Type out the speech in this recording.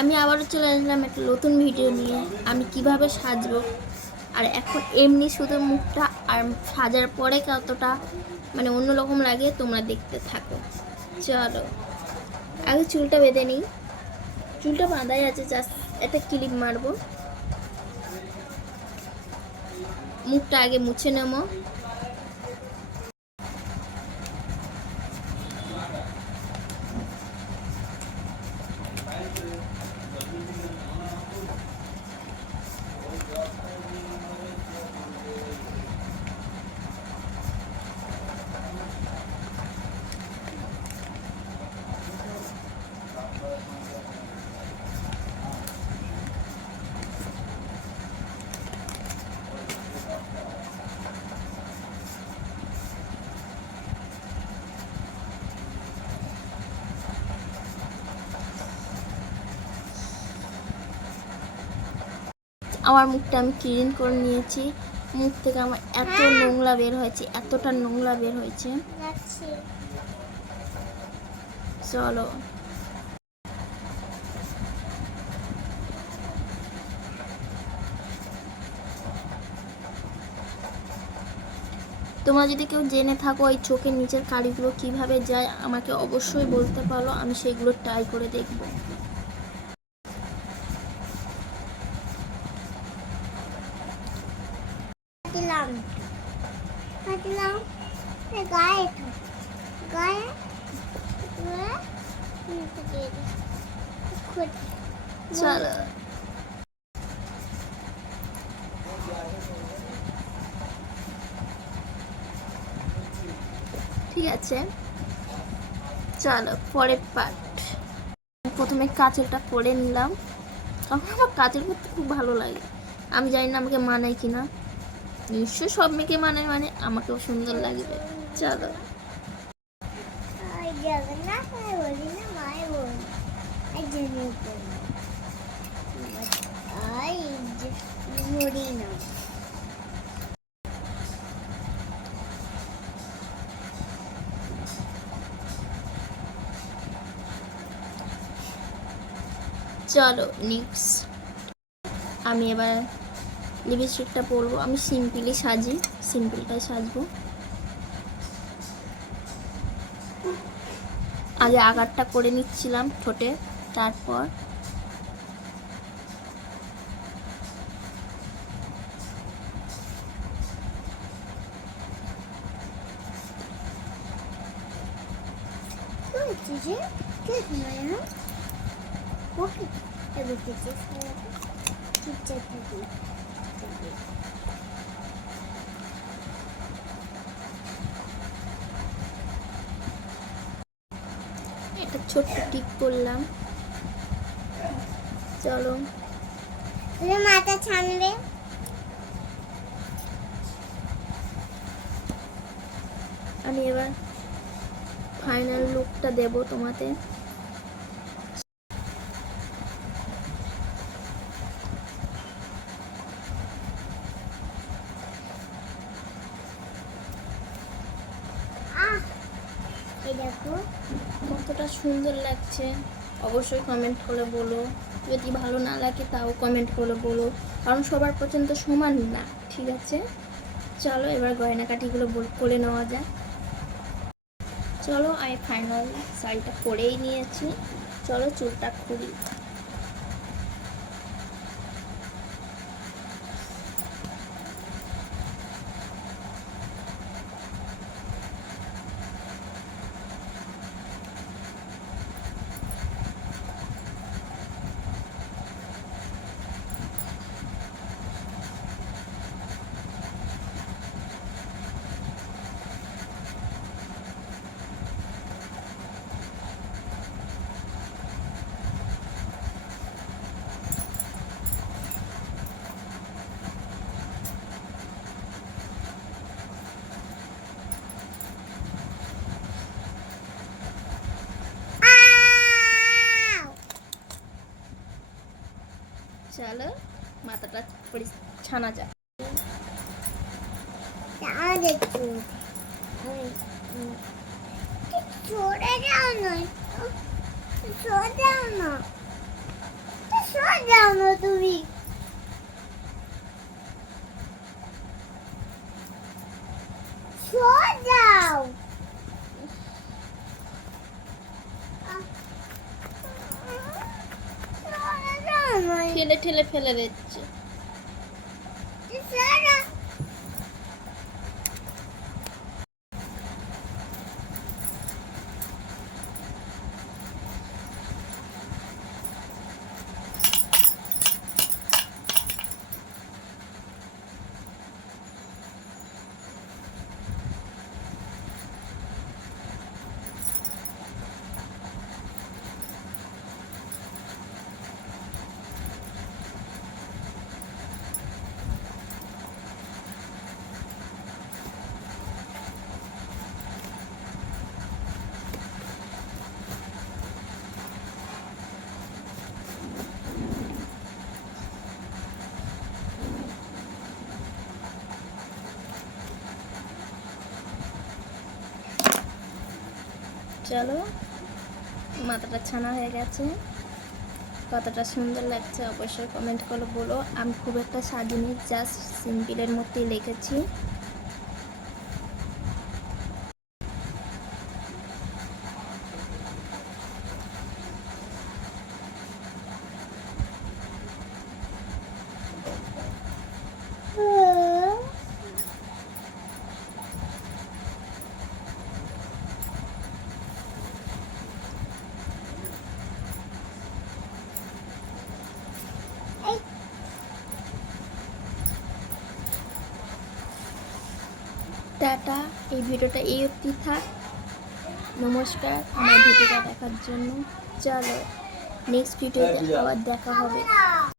আমি আবারও চলে আসলাম একটা নতুন ভিডিও নিয়ে। আমি কীভাবে সাজবো? আর এখন এমনি শুধু মুখটা আর সাজার পরে কতটা মানে অন্যরকম লাগে তোমরা দেখতে থাকো। চলো। আগে চুলটা বেঁধে নিই। চুলটা বাঁধাই আছে জাস্ট একটা ক্লিপ মারবো। মুখটা আগে মুছে নেব। আমার মুখটা আমি ক্লিন করে নিয়েছি। মুখ থেকে আমার এত নোংরা বের হয়েছে এতটা নোংরা বের হয়েছে। চলো। তোমরা যদি কেউ জেনে থাকো এই চোখের নিচের কালিগুলো কীভাবে যায় আমাকে অবশ্যই বলতে পারো আমি সেগুলো ট্রাই করে দেখব। গায়ে গায়ে চলো ঠিক আছে চলো পরের পার্ট প্রথমে কাজলটা করে নিলাম তখন আমার কাজল করতে খুব ভালো লাগে আমি জানি না আমাকে মানায় কিনা নিশ্চয় সব মেয়েকে মানায় মানে আমাকেও সুন্দর লাগবে। চলো। চলো নেক্সট আমি এবার লিপস্টিকটা পরবো, আমি সিম্পলি সাজি, সিম্পলটাই সাজবো আগে আগারটা করে নিচ্ছিলাম ঠোঁটে, তারপর ঠিক you. একটা ছোট্ট টিপ করলাম। চলো। মাথা ছানবে আমি এবার ফাইনাল লুকটা দেব তোমাতে। সুন্দর লাগছে। অবশ্যই কমেন্ট করে বলো। যদি ভালো না লাগে তাও কমেন্ট করে বলো। কারণ সবার পর্যন্ত সমান না, ঠিক আছে? চলো এবার গয়নাকাটিগুলো করে নেওয়া যায় চলো আমি ফাইনাল শাড়িটা পরেই নিয়েছি। চলো, চুলটা খুলি আউ চলো মাথাটা পরি- ছানা আমাদের যাও নয় সরে যাও না। যাও না তুমি। ঠেলে ঠেলে ফেলে দিচ্ছে। 你抓着 চলো, মাথাটা ছানা হয়ে গেছে। কতটা সুন্দর লাগছে, অবশ্যই কমেন্ট করে বলো। আমি খুব একটা সাজিনি জাস্ট সিম্পলের মধ্যেই লিখেছি। টাটা। এই ভিডিওটা এই অবধি থাক। নমস্কার আমার ভিডিওটা দেখার জন্য। চলো নেক্সট ভিডিওতে আবার দেখা হবে।